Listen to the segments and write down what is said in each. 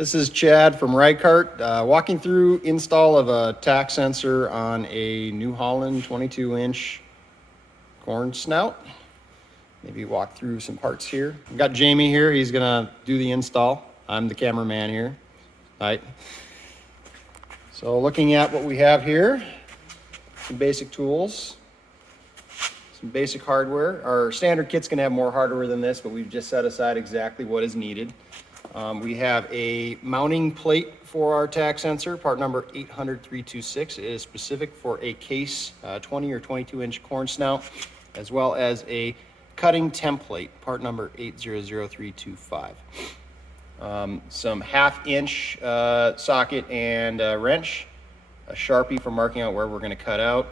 This is Chad from Reichhardt, walking through install of a TAC sensor on a New Holland 22-inch corn snout. Maybe walk through some parts here. I've got Jamie here, he's gonna do the install. I'm the cameraman here. All right. So looking at what we have here, some basic tools, some basic hardware. Our standard kit's gonna have more hardware than this, but we've just set aside exactly what is needed. We have a mounting plate for our TAC sensor, part number 800-326. It is specific for a case 20 or 22-inch corn snout, as well as a cutting template, part number 800325. Some 1/2-inch socket and wrench, a Sharpie for marking out where we're going to cut out,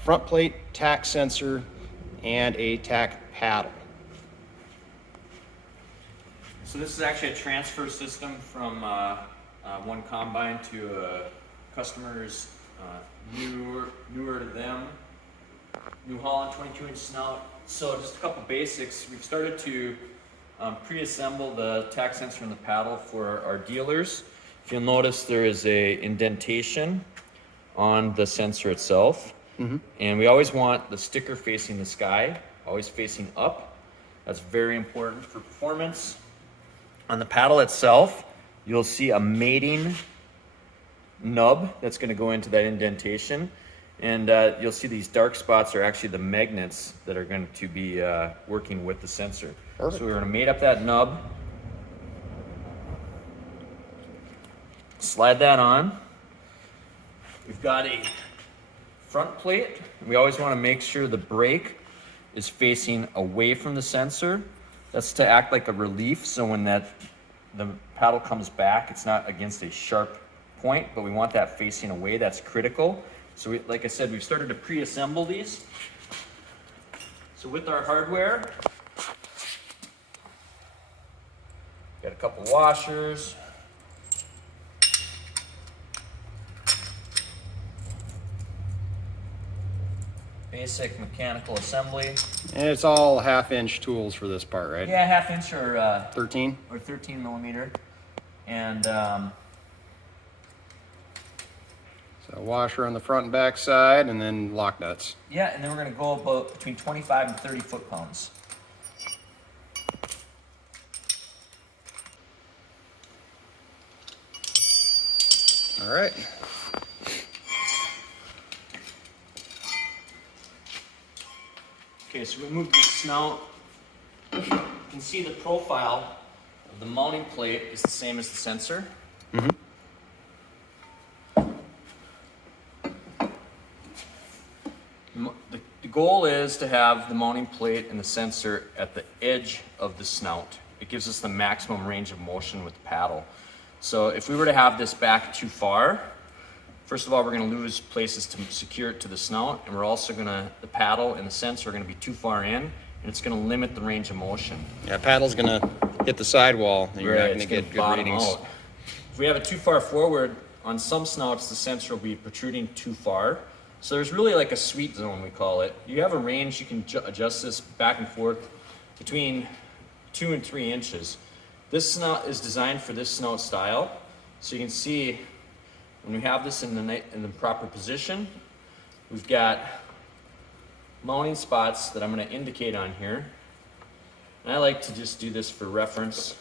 front plate, TAC sensor, and a TAC paddle. So this is actually a transfer system from one combine to a customer's newer to them, New Holland 22-inch snout. So just a couple basics. We've started to pre-assemble the TAC sensor and the paddle for our dealers. If you'll notice, there is a indentation on the sensor itself. And we always want the sticker facing the sky, always facing up. That's very important for performance. On the paddle itself, you'll see a mating nub that's going to go into that indentation. And you'll see these dark spots are actually the magnets that are going to be working with the sensor. Perfect. So we're going to mate up that nub, slide that on. We've got a front plate. We always want to make sure the brake is facing away from the sensor. That's to act like a relief, so when the paddle comes back, it's not against a sharp point, but we want that facing away. That's critical. So like I said, we've started to pre-assemble these. So with our hardware, got a couple washers, basic mechanical assembly. And it's all 1/2-inch tools for this part, right? Yeah, 1/2 inch or 13? Or 13 millimeter. And so a washer on the front and back side, and then lock nuts. yeah, and then we're going to go about between 25 and 30 foot-pounds. All right. Okay, so we move the snout. You can see the profile of the mounting plate is the same as the sensor. The goal is to have the mounting plate and the sensor at the edge of the snout. It gives us the maximum range of motion with the paddle. So if we were to have this back too far, first of all, we're going to lose places to secure it to the snout, and we're also going to, the paddle and the sensor are going to be too far in, and it's going to limit the range of motion. Yeah, paddle's going to hit the sidewall, and you're not going to get good readings. Out. If we have it too far forward, on some snouts, the sensor will be protruding too far. So there's really like a sweet zone, we call it. You have a range, you can adjust this back and forth between 2 and 3 inches. This snout is designed for this snout style. So you can see when we have this in the proper position, we've got mounting spots that I'm going to indicate on here. And I like to just do this for reference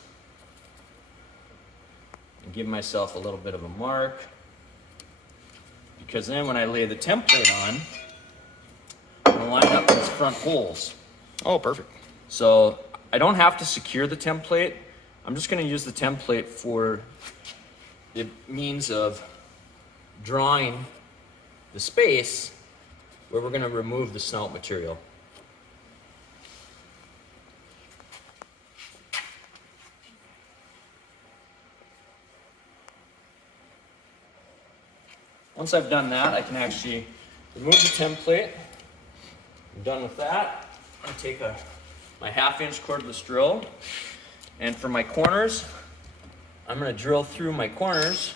and give myself a little bit of a mark, because then when I lay the template on, I'm going to line up these front holes. Oh, perfect. So I don't have to secure the template. I'm just going to use the template for the means of drawing the space where we're going to remove the snout material. Once I've done that, I can actually remove the template. I'm done with that. I'm going to take my 1/2-inch cordless drill, and for my corners, I'm going to drill through my corners.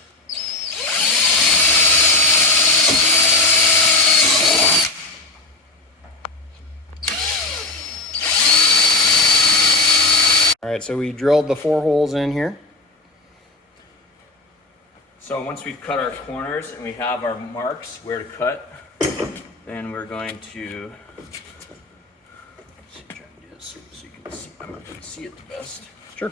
All right, so we drilled the 4 holes in here. So once we've cut our corners and we have our marks where to cut, then we're going to see, try to do this so you can see. I'm not going to see it the best. Sure.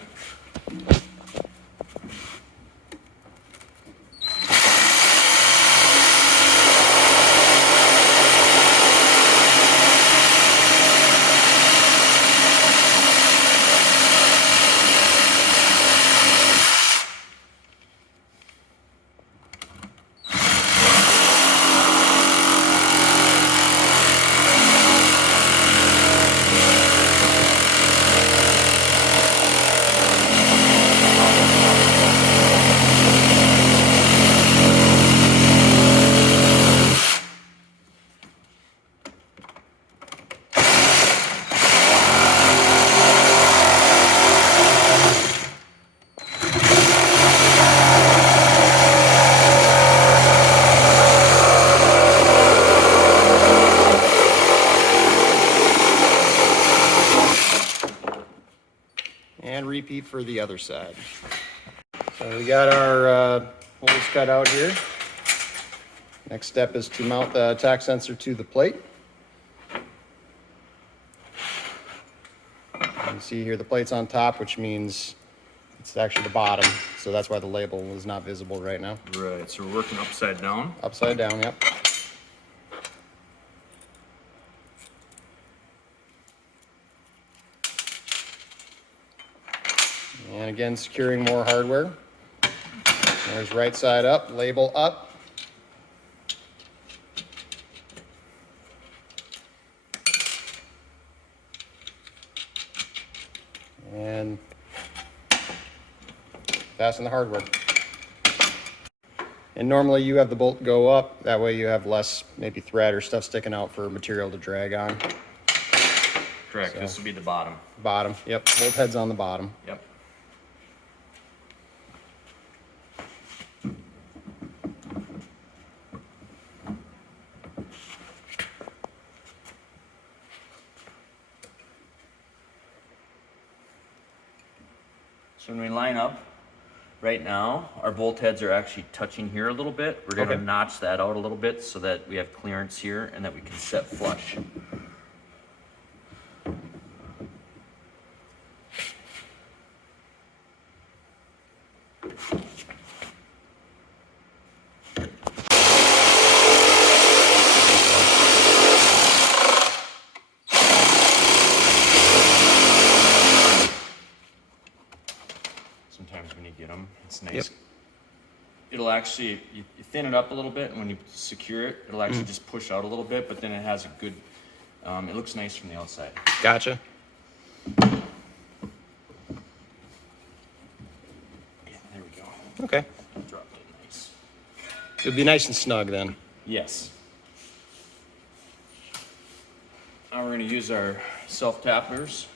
And repeat for the other side. So we got our holes cut out here. Next step is to mount the TAC sensor to the plate. You can see here the plate's on top, which means it's actually the bottom. So that's why the label is not visible right now. Right, so we're working upside down. Upside down, yep. And again, securing more hardware. There's right side up, label up. And fasten the hardware. And normally you have the bolt go up, that way you have less maybe thread or stuff sticking out for material to drag on. Correct, So, this will be the bottom. bottom, yep, bolt head's on the bottom. Yep. So when we line up, right now, our bolt heads are actually touching here a little bit. We're gonna Okay. notch that out a little bit so that we have clearance here and that we can set flush. Sometimes when you get them, it's nice. Yep. It'll actually, you thin it up a little bit, and when you secure it, it'll actually just push out a little bit, but then it has a good, it looks nice from the outside. Gotcha. Yeah, there we go. Okay. Dropped it nice. It'll be nice and snug then. Yes. Now we're going to use our self-tappers.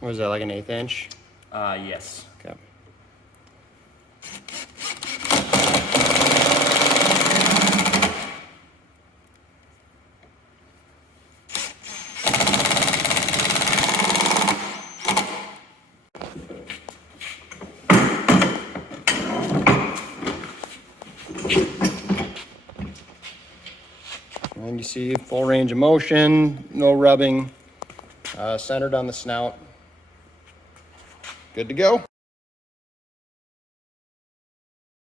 What is that, like an 1/8 inch? Yes. Okay. And you see full range of motion, no rubbing, centered on the snout. Good to go.